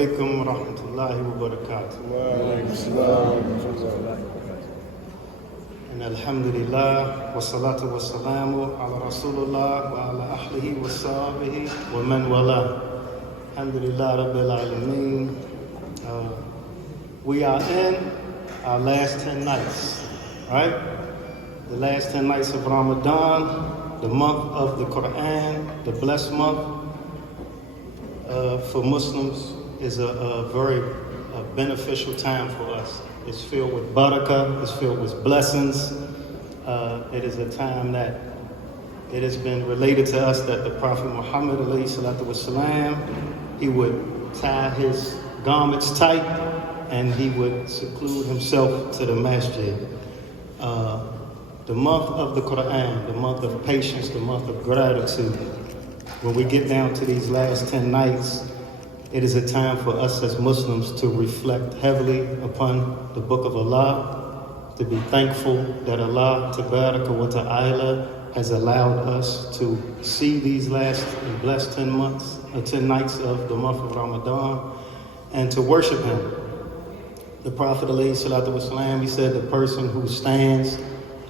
alaikum wa rahmatullahi wa barakatuh. And alhamdulillah, wa salatu wa salamu ala rasulullah wa ala ahlihi wa sahbihi wa man wala. Alhamdulillah rabbil alameen. We are in our last 10 nights, right? The last 10 nights of Ramadan, the month of the Quran, the blessed month. For Muslims is a very beneficial time for us. It's filled with barakah, it's filled with blessings. It is a time that it has been related to us that the Prophet Muhammad ﷺ, he would tie his garments tight and he would seclude himself to the masjid. The month of the Quran, the month of patience, the month of gratitude. When we get down to these last 10 nights, it is a time for us as Muslims to reflect heavily upon the Book of Allah, to be thankful that Allah Tabaraka wa Ta'ala has allowed us to see these last blessed 10 nights of the month of Ramadan, and to worship Him. The Prophet ﷺ, he said the person who stands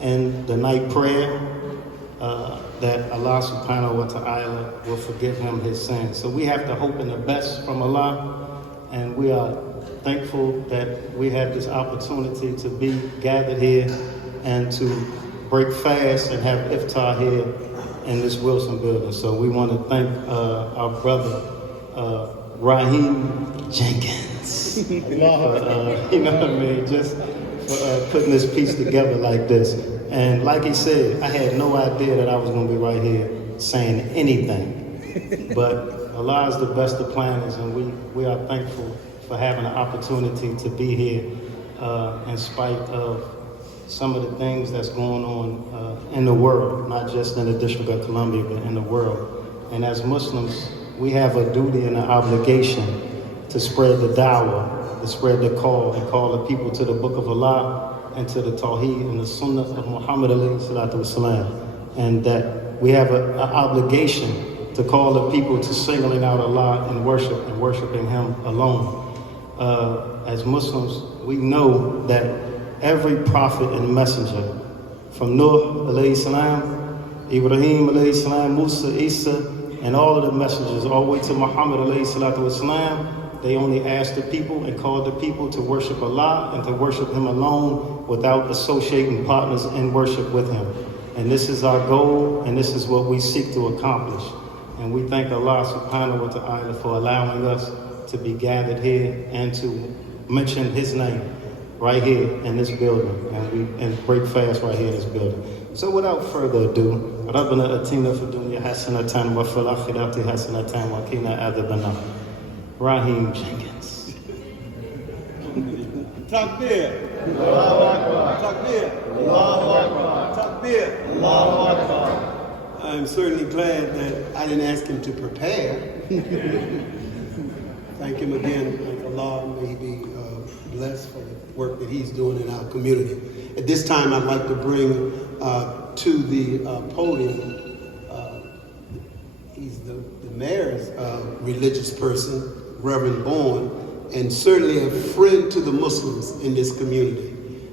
in the night prayer, that Allah subhanahu wa ta'ala will forgive him his sins. So we have to hope in the best from Allah, and we are thankful that we have this opportunity to be gathered here and to break fast and have Iftar here in this Wilson building. So we want to thank our brother Rahim Jenkins for, you know what I mean, just for putting this piece together like this. And like he said, I had no idea that I was going to be right here saying anything. But Allah is the best of planners, and we are thankful for having an opportunity to be here in spite of some of the things that's going on in the world, not just in the District of Columbia, but in the world. And as Muslims, we have a duty and an obligation to spread the da'wah, to spread the call, and call the people to the Book of Allah and to the Tawheed and the Sunnah of Muhammad ﷺ, and that we have an obligation to call the people to singling out Allah and worshiping Him alone. As Muslims, we know that every prophet and messenger, from Nuh alayhi salam, Ibrahim alayhi salam, Musa, Isa, and all of the messengers, all the way to Muhammad alayhi salatu wasalam, they only asked the people and called the people to worship Allah and to worship Him alone without associating partners in worship with Him. And this is our goal, and this is what we seek to accomplish. And we thank Allah subhanahu wa ta'ala for allowing us to be gathered here and to mention His name right here in this building, and break fast right here in this building. So without further ado, رَبَّنَا أَتِينَا فِي الدُّنْيَا حَسَنَةً وَفِي الْآخِرَةِ حَسَنَةً وَقِنَا عَذَابَ النَّارِ. Rahim Jenkins. Takbir. Allahu Akbar. Takbir. Allahu Akbar. Takbir. Allahu Akbar. I'm certainly glad that I didn't ask him to prepare. Thank him again. Thank Allah. May he be blessed for the work that he's doing in our community. At this time, I'd like to bring to the podium, he's the mayor's religious person, Reverend Bourne, and certainly a friend to the Muslims in this community.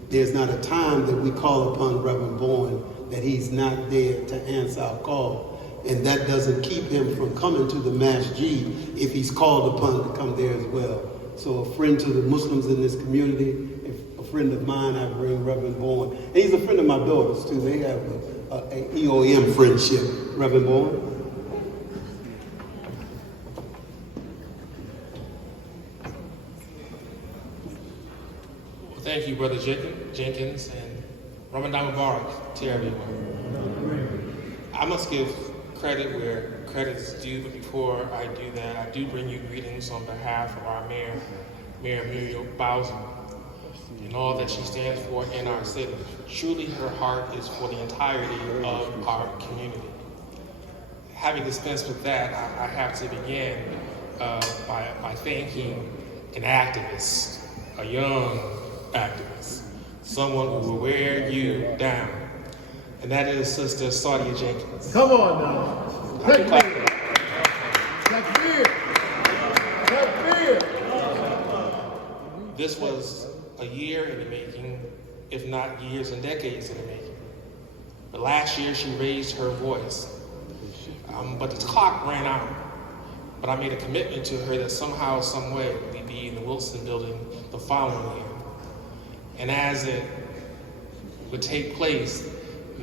There's not a time that we call upon Reverend Bourne that he's not there to answer our call. And that doesn't keep him from coming to the masjid if he's called upon to come there as well. So a friend to the Muslims in this community, a friend of mine, I bring Reverend Bourne. And he's a friend of my daughters too. They have an EOM friendship. Reverend Bourne. Thank you, Brother Jenkins, and Ramadan Mubarak to everyone. I must give credit where credit is due, but before I do that, I do bring you greetings on behalf of our Mayor Muriel Bowser, and all that she stands for in our city. Truly, her heart is for the entirety of our community. Having dispensed with that, I have to begin by thanking an activist, a young activist, someone who will wear you down, and that is Sister Saudia Jenkins. Come on now. Takbir. Takbir. Takbir. This was a year in the making, if not years and decades in the making. But last year she raised her voice. But the clock ran out. But I made a commitment to her that somehow, some way, we'd be in the Wilson building the following year. And as it would take place,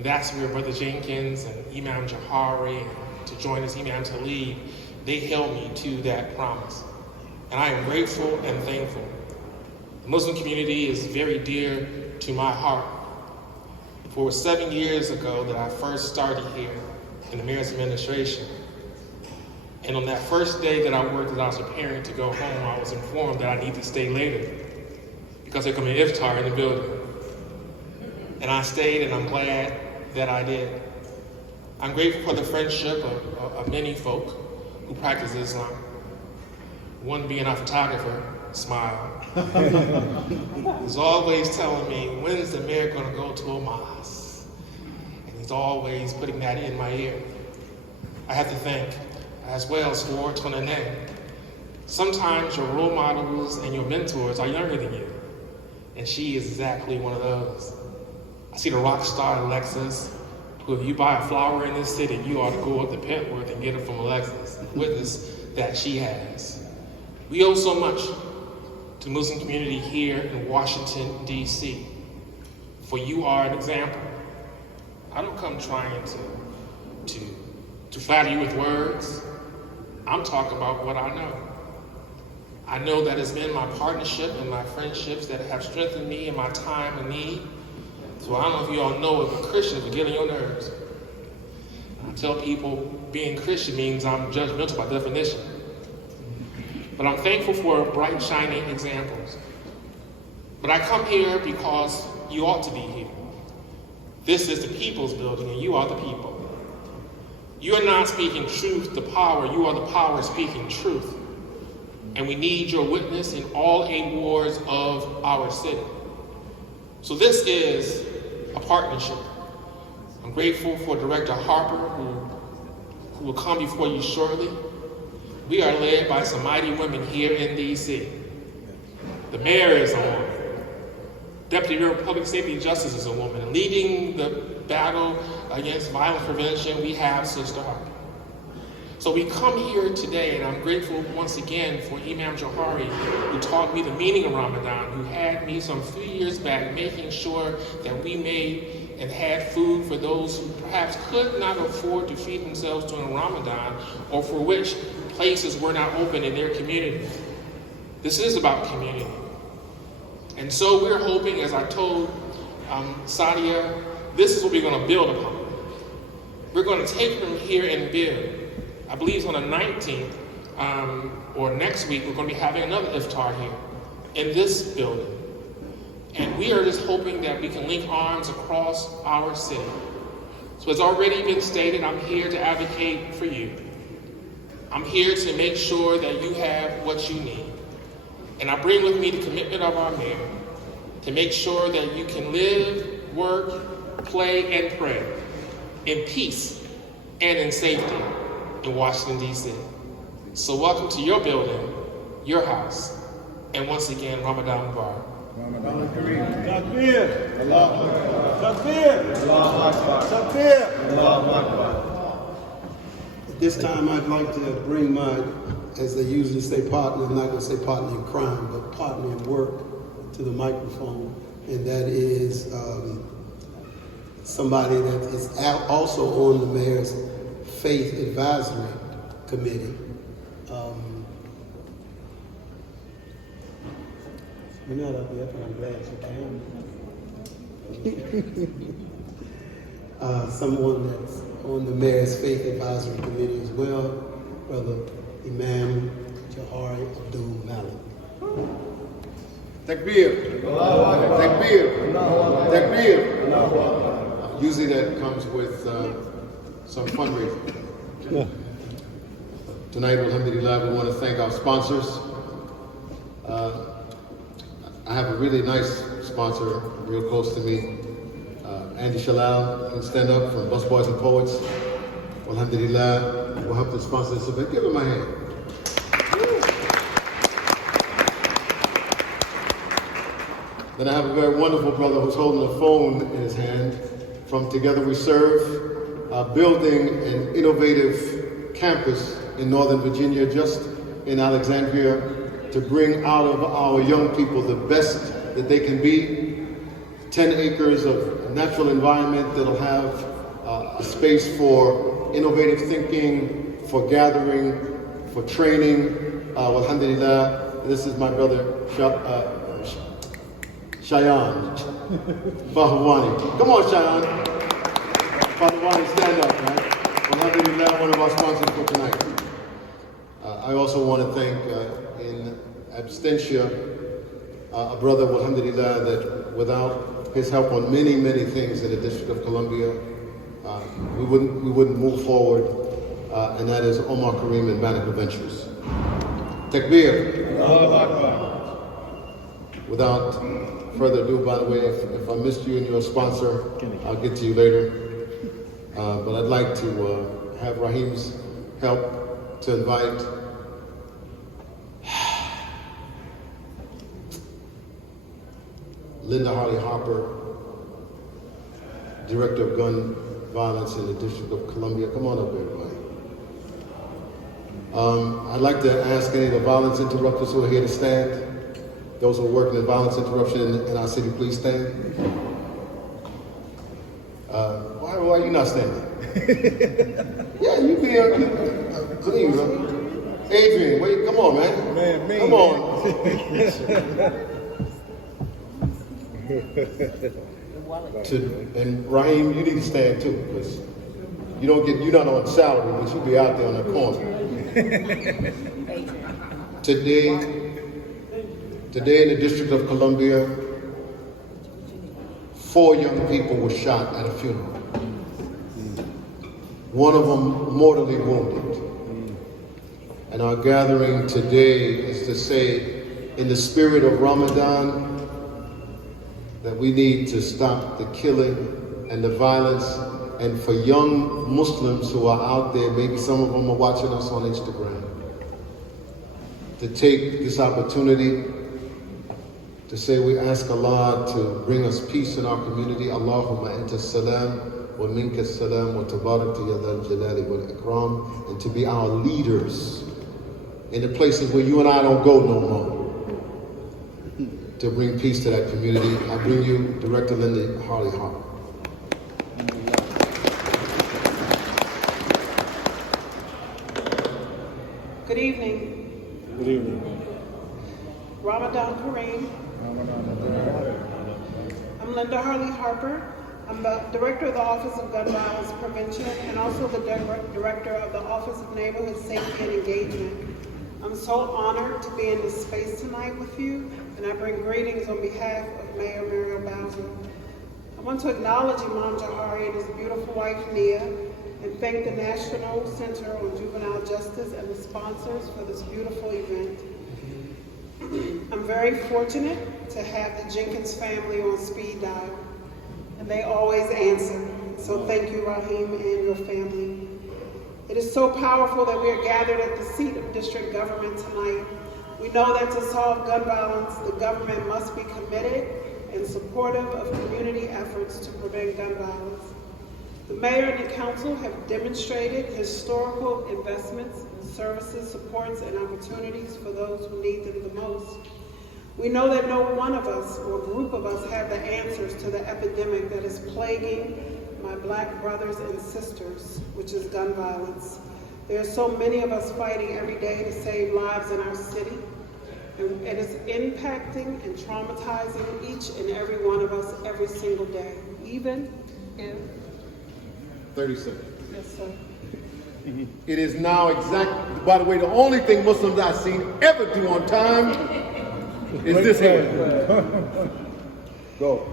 that's where Brother Jenkins and Imam Jahari, and to join us, Imam Talib, they held me to that promise. And I am grateful and thankful. The Muslim community is very dear to my heart. For it was 7 years ago that I first started here in the mayor's administration. And on that first day that I worked as I was preparing to go home, I was informed that I need to stay later because they're coming to Iftar in the building. And I stayed, and I'm glad that I did. I'm grateful for the friendship of many folk who practice Islam. One being a photographer, Smile. He's always telling me, when's the mayor gonna go to a mosque? And he's always putting that in my ear. I have to thank, as well as for Tonane. Sometimes your role models and your mentors are younger than you. And she is exactly one of those. I see the rock star Alexis, who if you buy a flower in this city, you ought to go up to Pentworth and get it from Alexis. Witness that she has. We owe so much to the Muslim community here in Washington, D.C. For you are an example. I don't come trying to flatter you with words. I'm talking about what I know. I know that it's been my partnership and my friendships that have strengthened me in my time of need. So I don't know if you all know if a Christian will get on your nerves. I tell people being Christian means I'm judgmental by definition. But I'm thankful for bright, shining examples. But I come here because you ought to be here. This is the people's building, and you are the people. You are not speaking truth to power. You are the power speaking truth. And we need your witness in all 8 wards of our city. So this is a partnership. I'm grateful for Director Harper, who will come before you shortly. We are led by some mighty women here in D.C. The mayor is a woman. Deputy Bureau of Public Safety and Justice is a woman. Leading the battle against violence prevention, we have Sister Harper. So we come here today, and I'm grateful once again for Imam Jahari, who taught me the meaning of Ramadan, who had me some few years back making sure that we made and had food for those who perhaps could not afford to feed themselves during Ramadan, or for which places were not open in their community. This is about community. And so we're hoping, as I told Sadia, this is what we're going to build upon. We're going to take from here and build. I believe on the 19th, or next week, we're going to be having another Iftar here in this building. And we are just hoping that we can link arms across our city. So it's already been stated, I'm here to advocate for you. I'm here to make sure that you have what you need. And I bring with me the commitment of our mayor to make sure that you can live, work, play, and pray in peace and in safety in Washington, D.C. So welcome to your building, your house, and once again, Ramadan Mubarak. Ramadan Kareem. Takbir. Allahu Akbar. Takbir. Allahu Akbar. Takbir. Allahu Akbar. At this time, I'd like to bring my, as they usually say, partner, I'm not going to say partner in crime, but partner in work to the microphone. And that is somebody that is also on the mayor's Faith Advisory Committee. You're not up yet, but I'm glad you came. Someone that's on the Mayor's Faith Advisory Committee as well, Brother Imam Jahari Abdul-Malik. Takbir. Takbir. Takbir. Usually that comes with some fundraising. Tonight, alhamdulillah, we want to thank our sponsors. I have a really nice sponsor real close to me. Andy Shalal can stand up from Bus Boys and Poets. Alhamdulillah, will help to sponsor this event. Give him a hand. Then I have a very wonderful brother who's holding a phone in his hand from Together We Serve, building an innovative campus in Northern Virginia, just in Alexandria, to bring out of our young people the best that they can be. 10 acres of natural environment that'll have a space for innovative thinking, for gathering, for training. Alhamdulillah, this is my brother, Shayan Fahwani. Come on, Shayan. Fahwani, stand up, man. Alhamdulillah, one of our sponsors for tonight. I also want to thank, in absentia, a brother, alhamdulillah, that without his help on many, many things in the District of Columbia, we wouldn't move forward, and that is Omar Kareem and Banneker Ventures. Takbir. Without further ado, by the way, if I missed you and you're a sponsor, I'll get to you later. But I'd like to have Rahim's help to invite Linda Harley-Harper, Director of Gun Violence in the District of Columbia. Come on up, everybody. I'd like to ask any of the violence interrupters who are here to stand. Those who are working in violence interruption in our city, please stand. Why are you not standing? Yeah, you be here. Please, Adrian, wait, come on, man. Come on. And Rahim, you need to stand too, because you're not on salary, but you be out there on the corner. Today in the District of Columbia, 4 young people were shot at a funeral. One of them mortally wounded. And our gathering today is to say, in the spirit of Ramadan, that we need to stop the killing and the violence. And for young Muslims who are out there, maybe some of them are watching us on Instagram, to take this opportunity to say we ask Allah to bring us peace in our community. Allahumma anta salam wa minka salam wa tabarakta ya dhal jalali wal ikram, and to be our leaders in the places where you and I don't go no more, to bring peace to that community. I bring you Director Linda Harley-Harper. Good evening. Good evening. Ramadan Kareem. I'm Linda Harley-Harper. I'm the Director of the Office of Gun Violence Prevention and also the Director of the Office of Neighborhood Safety and Engagement. I'm so honored to be in this space tonight with you, and I bring greetings on behalf of Mayor Muriel Bowser. I want to acknowledge Imam Jahari and his beautiful wife, Nia, and thank the National Center on Juvenile Justice and the sponsors for this beautiful event. I'm very fortunate to have the Jenkins family on speed dial, and they always answer. So thank you, Rahim, and your family. It is so powerful that we are gathered at the seat of district government tonight. We know that to solve gun violence, the government must be committed and supportive of community efforts to prevent gun violence. The mayor and the council have demonstrated historical investments in services, supports, and opportunities for those who need them the most. We know that no one of us or group of us have the answers to the epidemic that is plaguing my Black brothers and sisters, which is gun violence. There are so many of us fighting every day to save lives in our city, and it is impacting and traumatizing each and every one of us every single day, even if... 30 seconds. Yes, sir. It is now exactly, by the way, the only thing Muslims I've seen ever do on time is this here. Go.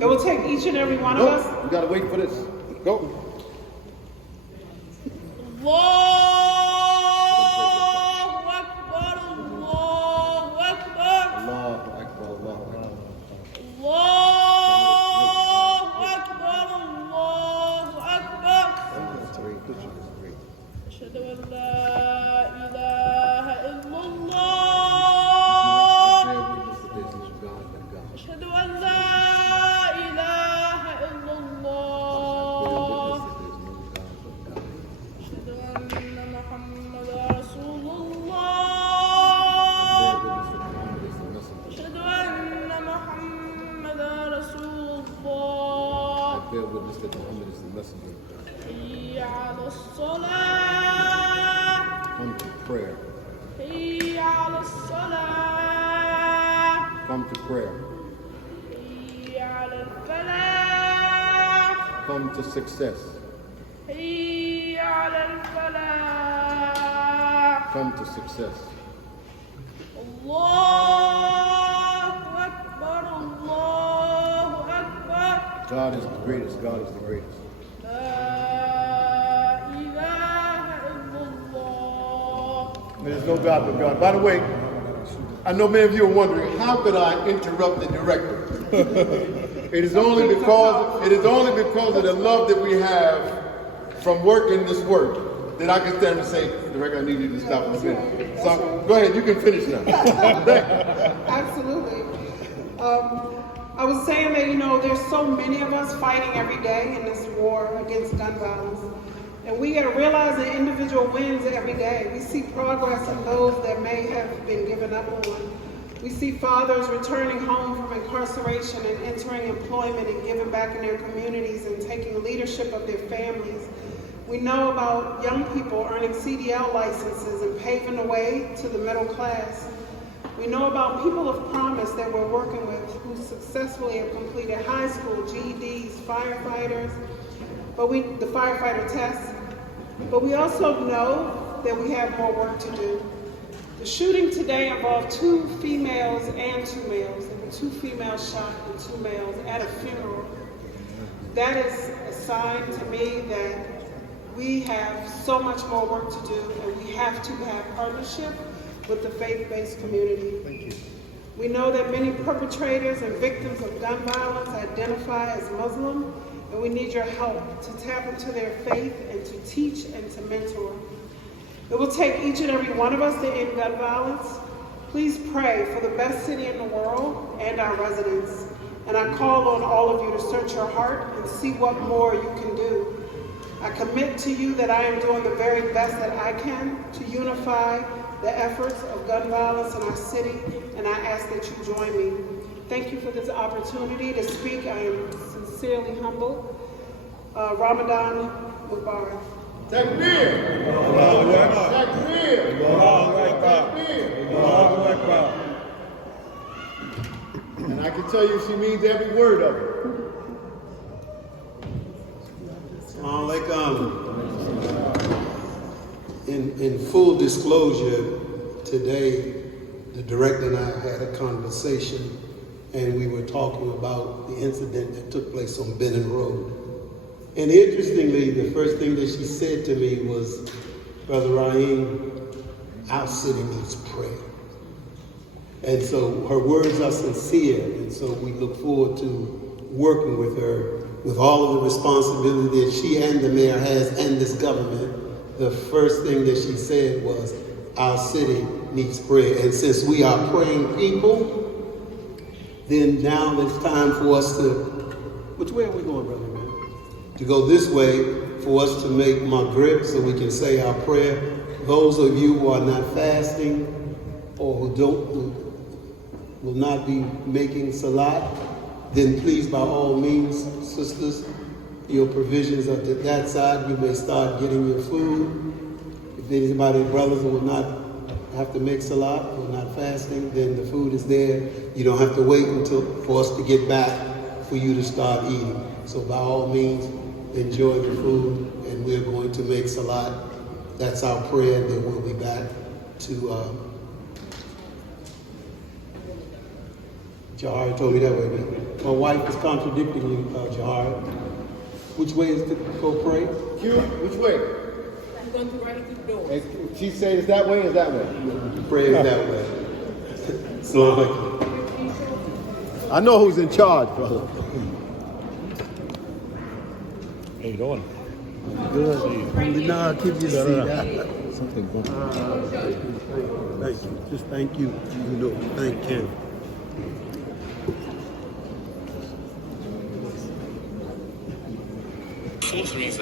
It will take each and every one of us. You gotta wait for this. Go. Allahu Akbar, Allahu Akbar. Allahu Akbar, Allahu Akbar. Allahu Akbar, Allahu Akbar. That's a great picture. That's great. Ashhadu an la ilaha illallah. Ashhadu an bear witness that Muhammad is the messenger. حي على الصلاة Come to prayer. حي على الصلاة Come to prayer. حي على الفلاح Come to success. حي على الفلاح Come to success. الله أكبر الله أكبر God is the greatest. God is the greatest. لا إله إلا الله. There's no God but God. By the way, I know many of you are wondering, how could I interrupt the director? It is only because of the love that we have from working this work that I can stand and say, Director, I need you to stop in a minute. So go ahead, you can finish now. Absolutely. I was saying that, there's so many of us fighting every day in this war against gun violence. And we got to realize that individual wins every day. We see progress in those that may have been given up on. We see fathers returning home from incarceration and entering employment and giving back in their communities and taking leadership of their families. We know about young people earning CDL licenses and paving the way to the middle class. We know about people of promise that we're working with who successfully have completed high school, GEDs, firefighters, the firefighter tests. But we also know that we have more work to do. The shooting today involved 2 females and 2 males. There were 2 females shot and 2 males at a funeral. That is a sign to me that we have so much more work to do, and we have to have partnership with the faith-based community. Thank you. We know that many perpetrators and victims of gun violence identify as Muslim, and we need your help to tap into their faith and to teach and to mentor. It will take each and every one of us to end gun violence. Please pray for the best city in the world and our residents. And I call on all of you to search your heart and see what more you can do. I commit to you that I am doing the very best that I can to unify the efforts of gun violence in our city, and I ask that you join me. Thank you for this opportunity to speak. I am sincerely humbled. Ramadan Mubarak. Takbir! Takbir! Takbir! And I can tell you she means every word of it. In full disclosure, today the director and I had a conversation, and we were talking about the incident that took place on Benton Road. And interestingly, the first thing that she said to me was, Brother Rahim, our city needs prayer. And so her words are sincere, and so we look forward to working with her with all of the responsibility that she and the mayor has and this government. The first thing that she said was, our city needs prayer. And since we are praying people, then now it's time for us to, which way are we going, brother, man? To go this way, for us to make Maghrib so we can say our prayer. Those of you who are not fasting or who will not be making salat, then please, by all means, sisters, your provisions are to that side. You may start getting your food. If anybody, brothers, who will not have to make salat or not fasting, then the food is there. You don't have to wait for us to get back for you to start eating. So by all means, enjoy the food, and we're going to make salat. That's our prayer, and then we'll be back to Jahar told me that way, man. My wife is contradicting you, Jahar. Which way is to go pray? Q, which way? I'm going to right at the door. And she said it's that way, it's that way. Pray is that way. Assalamu alaikum. I know who's in charge, brother. How you doing? Good. Alhamdulillah, keep your seat. Something going on. Thank you. Just thank you. Thank you. Sorceries